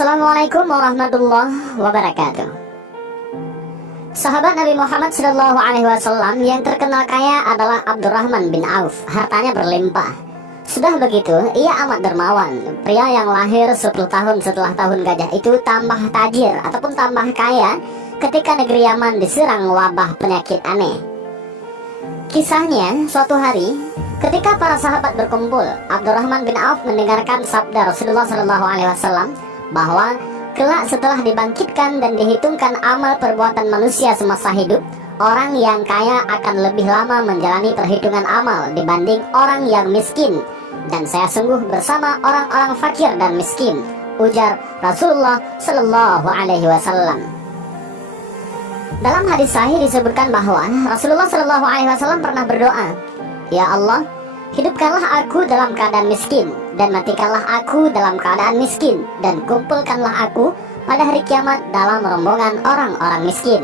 Assalamualaikum warahmatullahi wabarakatuh. Sahabat Nabi Muhammad SAW yang terkenal kaya adalah Abdurrahman bin Auf. Hartanya berlimpah. Sudah begitu, ia amat dermawan. Pria yang lahir 10 tahun setelah tahun gajah itu tambah tajir ataupun tambah kaya ketika negeri Yaman diserang wabah penyakit aneh. Kisahnya, suatu hari ketika para sahabat berkumpul, Abdurrahman bin Auf mendengarkan sabda Rasulullah SAW bahwa kelak setelah dibangkitkan dan dihitungkan amal perbuatan manusia semasa hidup, orang yang kaya akan lebih lama menjalani perhitungan amal dibanding orang yang miskin. Dan saya sungguh bersama orang-orang fakir dan miskin, ujar Rasulullah SAW. Dalam hadis sahih disebutkan bahwa Rasulullah SAW pernah berdoa, "Ya Allah, hidupkanlah aku dalam keadaan miskin, dan matikanlah aku dalam keadaan miskin, dan kumpulkanlah aku pada hari kiamat dalam rombongan orang-orang miskin."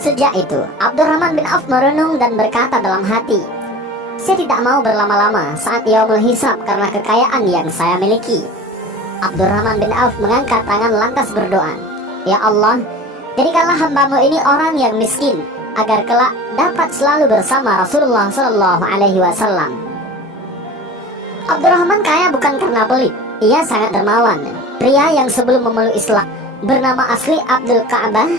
Sejak itu, Abdurrahman bin Auf merenung dan berkata dalam hati, "Saya tidak mau berlama-lama saat yaumul hisab karena kekayaan yang saya miliki." Abdurrahman bin Auf mengangkat tangan lantas berdoa, "Ya Allah, jadikanlah hambamu ini orang yang miskin, agar kelak dapat selalu bersama Rasulullah SAW." Abdurrahman kaya bukan karena pelit, ia sangat dermawan. Pria yang sebelum memeluk Islam bernama asli Abdul Ka'bah.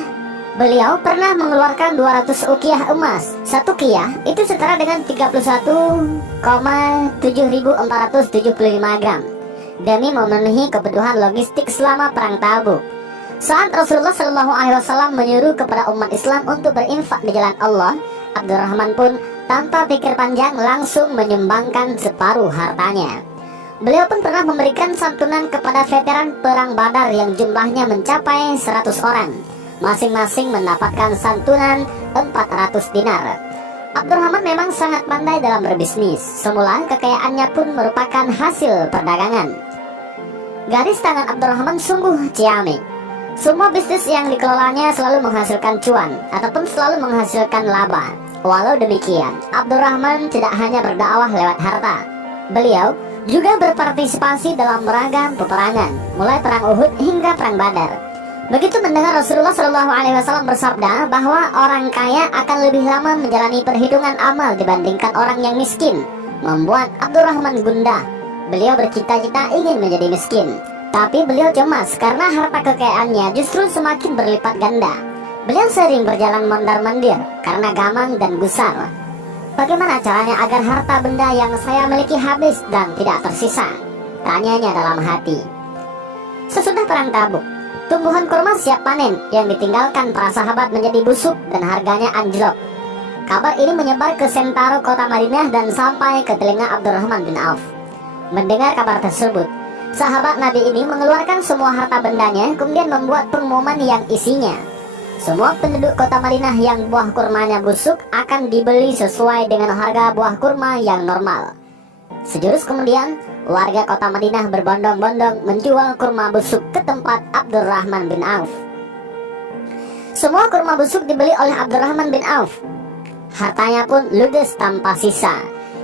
Beliau pernah mengeluarkan 200 ukiah emas. Satu kiyah itu setara dengan 31,7475 gram demi memenuhi kebutuhan logistik selama perang Tabuk. Saat Rasulullah SAW menyuruh kepada umat Islam untuk berinfak di jalan Allah, Abdurrahman pun tanpa pikir panjang langsung menyumbangkan separuh hartanya. Beliau pun pernah memberikan santunan kepada veteran perang Badar yang jumlahnya mencapai 100 orang. Masing-masing mendapatkan santunan 400 dinar. Abdurrahman memang sangat pandai dalam berbisnis. Semula kekayaannya pun merupakan hasil perdagangan. Garis tangan Abdurrahman sungguh ciamik. Semua bisnis yang dikelolanya selalu menghasilkan cuan ataupun selalu menghasilkan laba. Walau demikian, Abdurrahman tidak hanya berdakwah lewat harta. Beliau juga berpartisipasi dalam beragam peperangan, mulai perang Uhud hingga perang Badar. Begitu mendengar Rasulullah SAW bersabda bahwa orang kaya akan lebih lama menjalani perhitungan amal dibandingkan orang yang miskin, membuat Abdurrahman gundah. Beliau bercita-cita ingin menjadi miskin, tapi beliau cemas karena harta kekayaannya justru semakin berlipat ganda. Beliau sering berjalan mondar-mandir karena gamang dan gusar. "Bagaimana caranya agar harta benda yang saya miliki habis dan tidak tersisa?" tanyanya dalam hati. Sesudah perang Tabuk, tumbuhan kurma siap panen yang ditinggalkan para sahabat menjadi busuk dan harganya anjlok. Kabar ini menyebar ke sentaro kota Madinah dan sampai ke telinga Abdurrahman bin Auf. Mendengar kabar tersebut, sahabat Nabi ini mengeluarkan semua harta bendanya kemudian membuat pengumuman yang isinya, semua penduduk kota Madinah yang buah kurmanya busuk akan dibeli sesuai dengan harga buah kurma yang normal. Sejurus kemudian, warga kota Madinah berbondong-bondong menjual kurma busuk ke tempat Abdurrahman bin Auf. Semua kurma busuk dibeli oleh Abdurrahman bin Auf. Hartanya pun ludes tanpa sisa.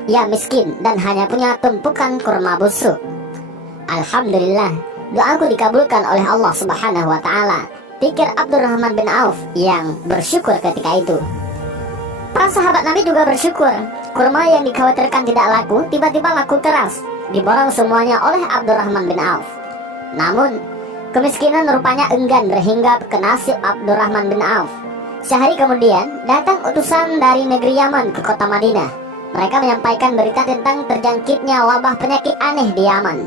Ia miskin dan hanya punya tumpukan kurma busuk. Alhamdulillah, doaku dikabulkan oleh Allah Subhanahu wa Ta'ala, pikir Abdurrahman bin Auf yang bersyukur ketika itu. Para sahabat Nabi juga bersyukur. Kurma yang dikhawatirkan tidak laku tiba-tiba laku keras, diborong semuanya oleh Abdurrahman bin Auf. Namun, kemiskinan rupanya enggan berhinggap ke nasib Abdurrahman bin Auf. Sehari kemudian, datang utusan dari negeri Yaman ke kota Madinah. Mereka menyampaikan berita tentang terjangkitnya wabah penyakit aneh di Yaman.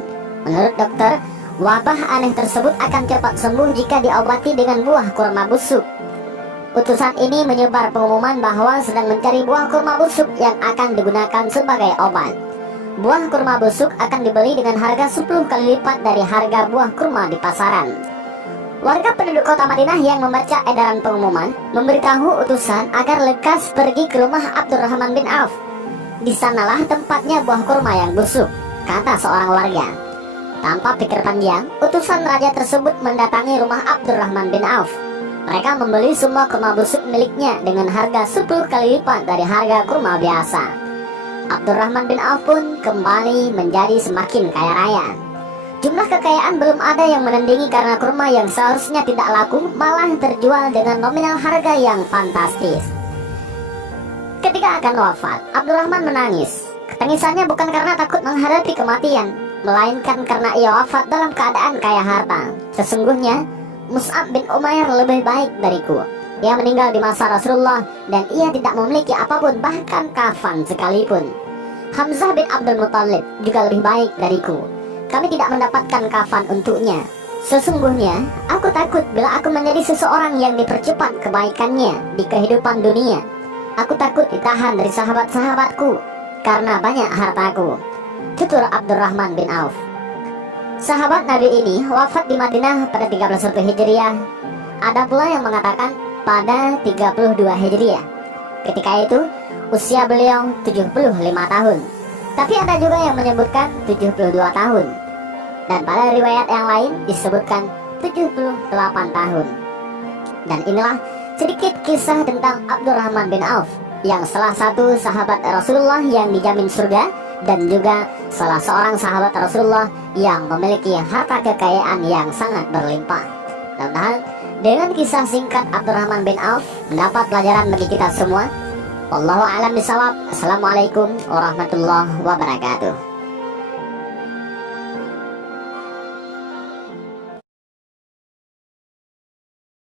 Menurut dokter, wabah aneh tersebut akan cepat sembuh jika diobati dengan buah kurma busuk. Utusan ini menyebar pengumuman bahwa sedang mencari buah kurma busuk yang akan digunakan sebagai obat. Buah kurma busuk akan dibeli dengan harga 10 kali lipat dari harga buah kurma di pasaran. Warga penduduk kota Madinah yang membaca edaran pengumuman memberitahu utusan agar lekas pergi ke rumah Abdurrahman bin Auf. Di sanalah tempatnya buah kurma yang busuk, kata seorang warga. Tanpa pikir panjang, utusan raja tersebut mendatangi rumah Abdurrahman bin Auf. Mereka membeli semua kurma busuk miliknya dengan harga 10 kali lipat dari harga kurma biasa. Abdurrahman bin Auf pun kembali menjadi semakin kaya raya. Jumlah kekayaan belum ada yang menandingi karena kurma yang seharusnya tidak laku malah terjual dengan nominal harga yang fantastis. Ketika akan wafat, Abdurrahman menangis. Tangisannya bukan karena takut menghadapi kematian, melainkan karena ia wafat dalam keadaan kaya harta. Sesungguhnya, Mus'ab bin Umair lebih baik dariku. Ia meninggal di masa Rasulullah dan ia tidak memiliki apapun, bahkan kafan sekalipun. Hamzah bin Abdul Muthalib juga lebih baik dariku. Kami tidak mendapatkan kafan untuknya. Sesungguhnya, aku takut bila aku menjadi seseorang yang dipercepat kebaikannya di kehidupan dunia. Aku takut ditahan dari sahabat-sahabatku karena banyak hartaku. Tutur Abdurrahman bin Auf. Sahabat Nabi ini wafat di Madinah pada 31 Hijriah. Ada pula yang mengatakan pada 32 Hijriah. Ketika itu, usia beliau 75 tahun. Tapi ada juga yang menyebutkan 72 tahun. Dan pada riwayat yang lain disebutkan 78 tahun. Dan inilah sedikit kisah tentang Abdurrahman bin Auf, yang salah satu sahabat Rasulullah yang dijamin surga, dan juga salah seorang sahabat Rasulullah yang memiliki harta kekayaan yang sangat berlimpah. Mudah-mudahan dengan kisah singkat Abdurrahman bin Auf mendapat pelajaran bagi kita semua. Wallahu a'lam bishawab. Assalamualaikum warahmatullahi wabarakatuh.